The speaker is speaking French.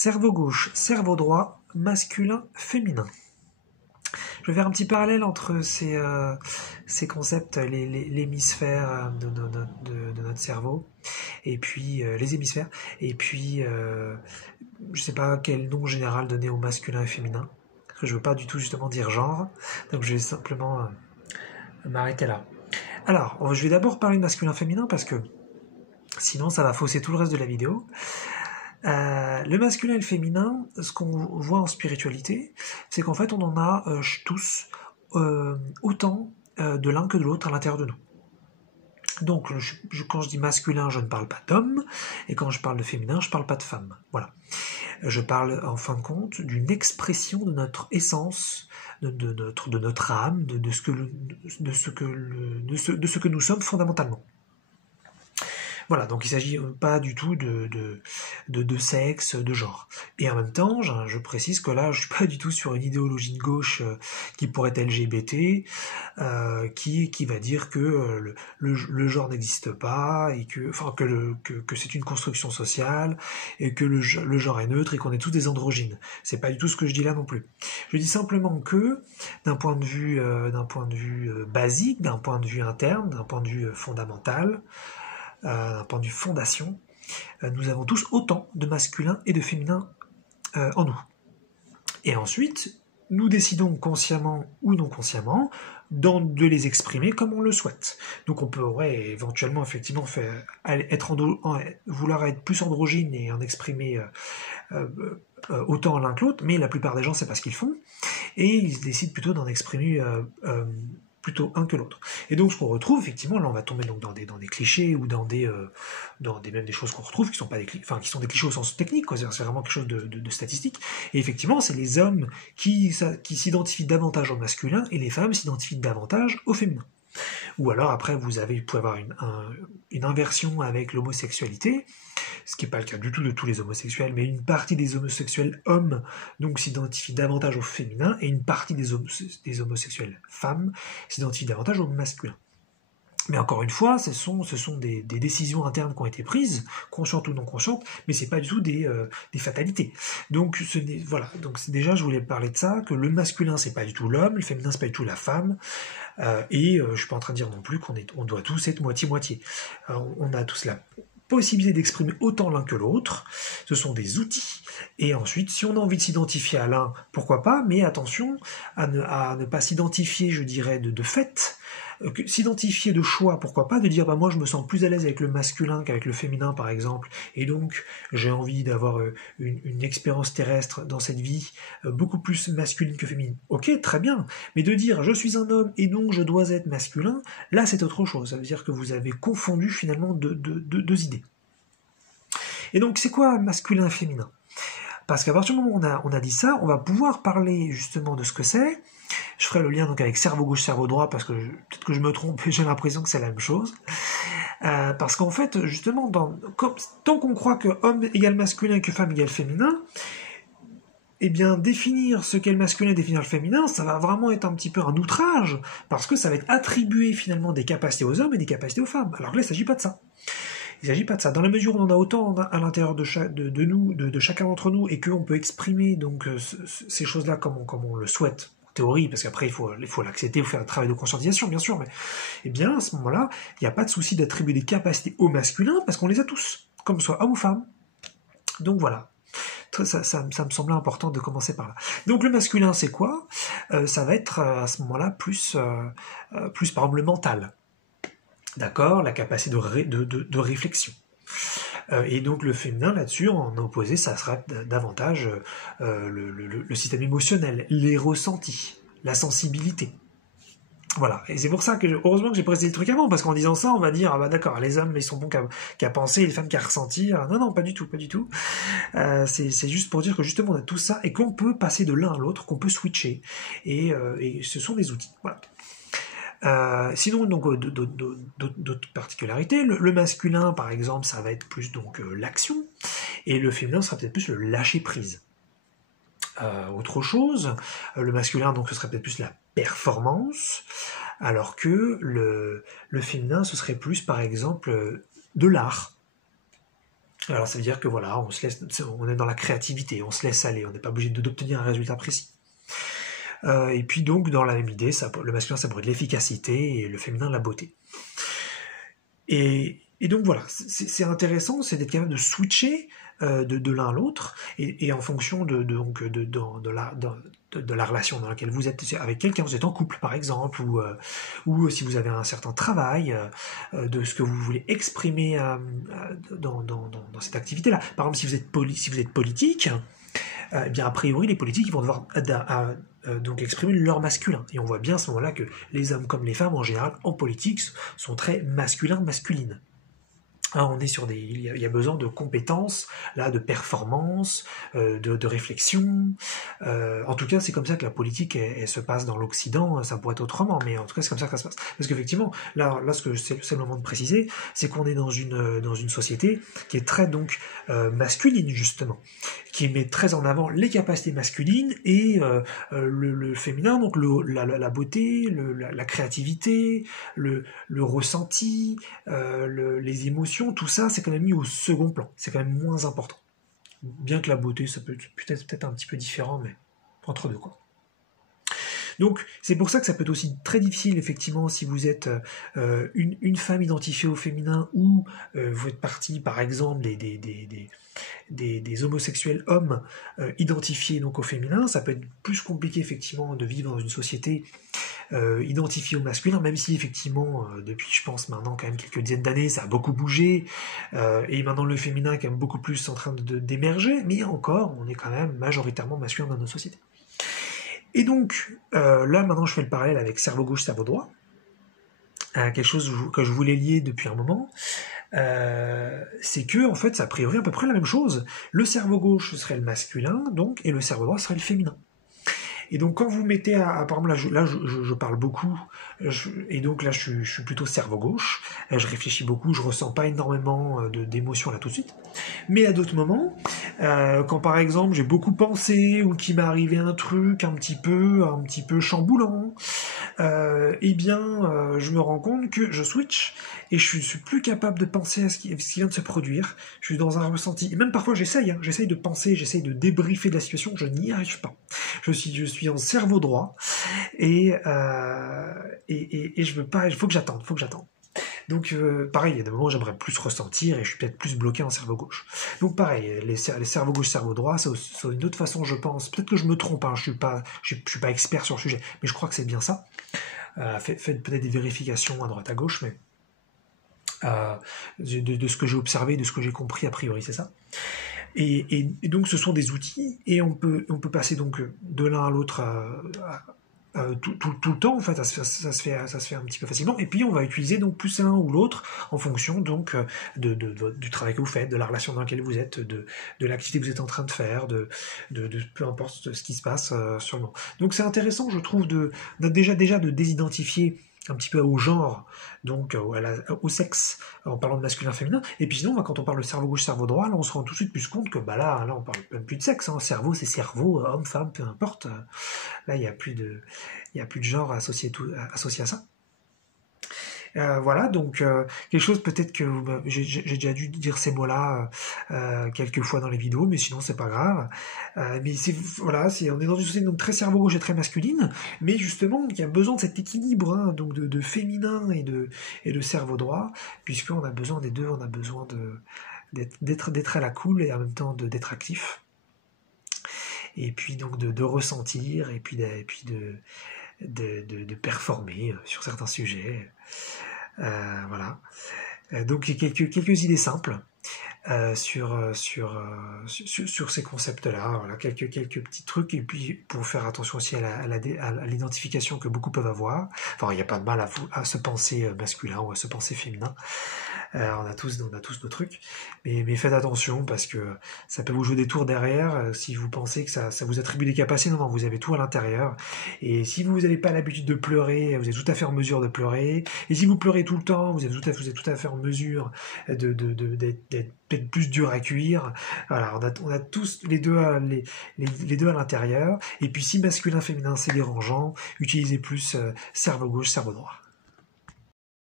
Cerveau gauche, cerveau droit, masculin, féminin. Je vais faire un petit parallèle entre ces concepts, l'hémisphère de notre cerveau, et puis les hémisphères, et puis je sais pas quel nom général donner au masculin et féminin, parce que je veux pas du tout justement dire genre, donc je vais simplement m'arrêter là. Alors, je vais d'abord parler de masculin-féminin parce que sinon ça va fausser tout le reste de la vidéo. Le masculin et le féminin, ce qu'on voit en spiritualité, c'est qu'en fait on en a tous autant de l'un que de l'autre à l'intérieur de nous. Donc quand je dis masculin, je ne parle pas d'homme, et quand je parle de féminin, je ne parle pas de femme. Voilà. Je parle en fin de compte d'une expression de notre essence, de notre âme, de ce que nous sommes fondamentalement. Voilà, donc il ne s'agit pas du tout de sexe, de genre. Et en même temps, je précise que là, je ne suis pas du tout sur une idéologie de gauche qui pourrait être LGBT, qui va dire que le genre n'existe pas, et que c'est une construction sociale, et que le genre est neutre, et qu'on est tous des androgynes. C'est pas du tout ce que je dis là non plus. Je dis simplement que, d'un point de vue basique, d'un point de vue interne, d'un point de vue fondamental, d'un point de vue fondation, nous avons tous autant de masculin et de féminin en nous. Et ensuite, nous décidons consciemment ou non consciemment de les exprimer comme on le souhaite. Donc on pourrait éventuellement effectivement vouloir être plus androgyne et en exprimer autant l'un que l'autre, mais la plupart des gens c'est pas ce qu'ils font, et ils décident plutôt d'en exprimer plutôt un que l'autre. Et donc ce qu'on retrouve, effectivement, là on va tomber donc dans des clichés ou dans même des choses qu'on retrouve qui sont pas qui sont des clichés au sens technique, quoi. C'est vraiment quelque chose de statistique. Et effectivement, c'est les hommes qui s'identifient davantage au masculin et les femmes s'identifient davantage au féminin. Ou alors après vous pouvez avoir une inversion avec l'homosexualité, ce qui n'est pas le cas du tout de tous les homosexuels, mais une partie des homosexuels hommes donc s'identifie davantage au féminin, et une partie des homosexuels femmes s'identifie davantage au masculin. Mais encore une fois, ce sont des décisions internes qui ont été prises, conscientes ou non conscientes, mais c'est pas du tout des fatalités. Donc voilà. Donc déjà, je voulais parler de ça, que le masculin c'est pas du tout l'homme, le féminin c'est pas du tout la femme, et je suis pas en train de dire non plus qu'on doit tous être moitié-moitié. On a tous la possibilité d'exprimer autant l'un que l'autre, ce sont des outils, et ensuite, si on a envie de s'identifier à l'un, pourquoi pas, mais attention à ne pas s'identifier, je dirais, de fait. S'identifier de choix, pourquoi pas, de dire bah moi je me sens plus à l'aise avec le masculin qu'avec le féminin par exemple, et donc j'ai envie d'avoir une expérience terrestre dans cette vie beaucoup plus masculine que féminine. Ok, très bien, mais de dire je suis un homme et donc je dois être masculin, là c'est autre chose, ça veut dire que vous avez confondu finalement deux idées. Et donc c'est quoi masculin et féminin? Parce qu'à partir du moment où on a dit ça, on va pouvoir parler justement de ce que c'est. Je ferai le lien donc avec cerveau gauche, cerveau droit, parce que peut-être que je me trompe, j'ai l'impression que c'est la même chose. Parce qu'en fait, justement, tant qu'on croit que homme égale masculin et que femme égale féminin, eh bien, définir ce qu'est le masculin et définir le féminin, ça va vraiment être un petit peu un outrage, parce que ça va être attribuer finalement des capacités aux hommes et des capacités aux femmes. Alors là, il ne s'agit pas de ça. Il ne s'agit pas de ça. Dans la mesure où on en a autant à l'intérieur de chacun d'entre nous, et qu'on peut exprimer donc ces choses-là comme on le souhaite, en théorie, parce qu'après il faut l'accepter, il faut faire un travail de conscientisation, bien sûr, mais eh bien à ce moment-là, il n'y a pas de souci d'attribuer des capacités au masculin, parce qu'on les a tous, comme soit homme ou femme. Donc voilà. Ça me semblait important de commencer par là. Donc le masculin, c'est quoi? Ça va être à ce moment-là plus par exemple le mental. D'accord, la capacité de réflexion. Et donc le féminin là-dessus, en opposé, ça sera davantage le système émotionnel, les ressentis, la sensibilité. Voilà, et c'est pour ça que heureusement que j'ai précisé le truc avant, parce qu'en disant ça, on va dire ah bah d'accord, les hommes ils sont bons qu'à penser, et les femmes qu'à ressentir. Non, pas du tout. C'est juste pour dire que justement on a tout ça et qu'on peut passer de l'un à l'autre, qu'on peut switcher, et ce sont des outils. Voilà. Sinon, donc d'autres particularités. Le masculin, par exemple, ça va être plus donc l'action, et le féminin sera peut-être plus le lâcher prise. Autre chose, le masculin, donc ce serait peut-être plus la performance, alors que le féminin, ce serait plus, par exemple, de l'art. Alors ça veut dire que voilà, on est dans la créativité, on se laisse aller, on n'est pas obligé d'obtenir un résultat précis. Et puis donc dans la même idée, le masculin ça pourrait être l'efficacité et le féminin la beauté. Et donc voilà, c'est intéressant, c'est d'être capable de switcher de l'un à l'autre, et en fonction de la relation dans laquelle vous êtes avec quelqu'un, vous êtes en couple par exemple, ou si vous avez un certain travail, de ce que vous voulez exprimer dans cette activité-là. Par exemple, si vous êtes politique, eh bien a priori les politiques ils vont devoir donc exprimer leur masculin. Et on voit bien à ce moment-là que les hommes comme les femmes en général en politique sont très masculines. On est sur il y a besoin de compétences, là, de performance, de réflexion. En tout cas, c'est comme ça que la politique elle se passe dans l'Occident. Ça pourrait être autrement, mais en tout cas, c'est comme ça que ça se passe. Parce qu'effectivement, là, ce que c'est le moment de préciser, c'est qu'on est dans une société qui est très donc masculine justement, qui met très en avant les capacités masculines et le féminin, donc la beauté, la créativité, le ressenti, les émotions. Tout ça, c'est quand même mis au second plan. C'est quand même moins important. Bien que la beauté, ça peut être peut-être un petit peu différent, mais entre deux, quoi. Donc, c'est pour ça que ça peut être aussi très difficile, effectivement, si vous êtes une femme identifiée au féminin, ou vous êtes partie, par exemple, des homosexuels hommes identifiés donc au féminin. Ça peut être plus compliqué, effectivement, de vivre dans une société identifié au masculin, même si effectivement depuis je pense maintenant quand même quelques dizaines d'années ça a beaucoup bougé, et maintenant le féminin est quand même beaucoup plus en train d'émerger, mais encore on est quand même majoritairement masculin dans nos sociétés. Et donc là maintenant je fais le parallèle avec cerveau gauche, cerveau droit, quelque chose que je voulais lier depuis un moment. C'est que en fait ça a priori à peu près la même chose. Le cerveau gauche serait le masculin donc, et le cerveau droit serait le féminin. Et donc quand vous mettez par exemple là je parle beaucoup, et donc là je suis plutôt cerveau gauche, je réfléchis beaucoup, je ressens pas énormément d'émotions là tout de suite, mais à d'autres moments, quand par exemple j'ai beaucoup pensé, ou qu'il m'est arrivé un truc un petit peu chamboulant, eh bien je me rends compte que je switch, et je suis plus capable de penser à ce qui vient de se produire, je suis dans un ressenti, et même parfois j'essaye de penser, j'essaye de débriefer de la situation, je n'y arrive pas. Je suis en cerveau droit, et je veux pas, il faut que j'attende. Donc pareil, il y a des moments où j'aimerais plus ressentir, et je suis peut-être plus bloqué en cerveau gauche. Donc pareil, les cerveaux gauche, cerveau droit, c'est une autre façon, je pense. Peut-être que je me trompe, je suis pas expert sur le sujet, mais je crois que c'est bien ça. Faites peut-être des vérifications à droite à gauche, mais de ce que j'ai observé, de ce que j'ai compris a priori, c'est ça. Et donc ce sont des outils, et on peut passer donc de l'un à l'autre tout le temps, en fait, ça se fait un petit peu facilement, et puis on va utiliser donc plus l'un ou l'autre en fonction donc du travail que vous faites, de la relation dans laquelle vous êtes, de l'activité que vous êtes en train de faire, de peu importe ce qui se passe sur le moment. Donc c'est intéressant, je trouve, déjà de désidentifier un petit peu au genre, donc au sexe, en parlant de masculin-féminin. Et puis sinon, quand on parle de cerveau gauche, cerveau droit, là, on se rend tout de suite plus compte que là on parle même plus de sexe. Cerveau, c'est cerveau, homme, femme, peu importe. Là, il n'y a plus de genre associé à ça. Voilà, donc quelque chose peut-être que j'ai déjà dû dire ces mots-là quelques fois dans les vidéos, mais sinon c'est pas grave. Mais on est dans une société donc très cerveau gauche et très masculine, mais justement il y a besoin de cet équilibre, donc de féminin et de cerveau droit, puisqu'on a besoin des deux, on a besoin d'être à la cool, et en même temps d'être actif, et puis donc de ressentir, et puis de performer sur certains sujets. Voilà. Donc quelques idées simples sur ces concepts-là. Voilà, quelques petits trucs, et puis pour faire attention aussi à l'identification que beaucoup peuvent avoir. Enfin, il n'y a pas de mal à se penser masculin ou à se penser féminin. On a tous nos trucs, mais faites attention, parce que ça peut vous jouer des tours derrière si vous pensez que ça vous attribue des capacités. Non, vous avez tout à l'intérieur, et si vous n'avez pas l'habitude de pleurer, vous êtes tout à fait en mesure de pleurer, et si vous pleurez tout le temps, vous êtes tout à fait en mesure d'être peut-être plus dur à cuire. Voilà, on a tous les deux à l'intérieur, et puis si masculin féminin c'est dérangeant, utilisez plus cerveau gauche, cerveau droit.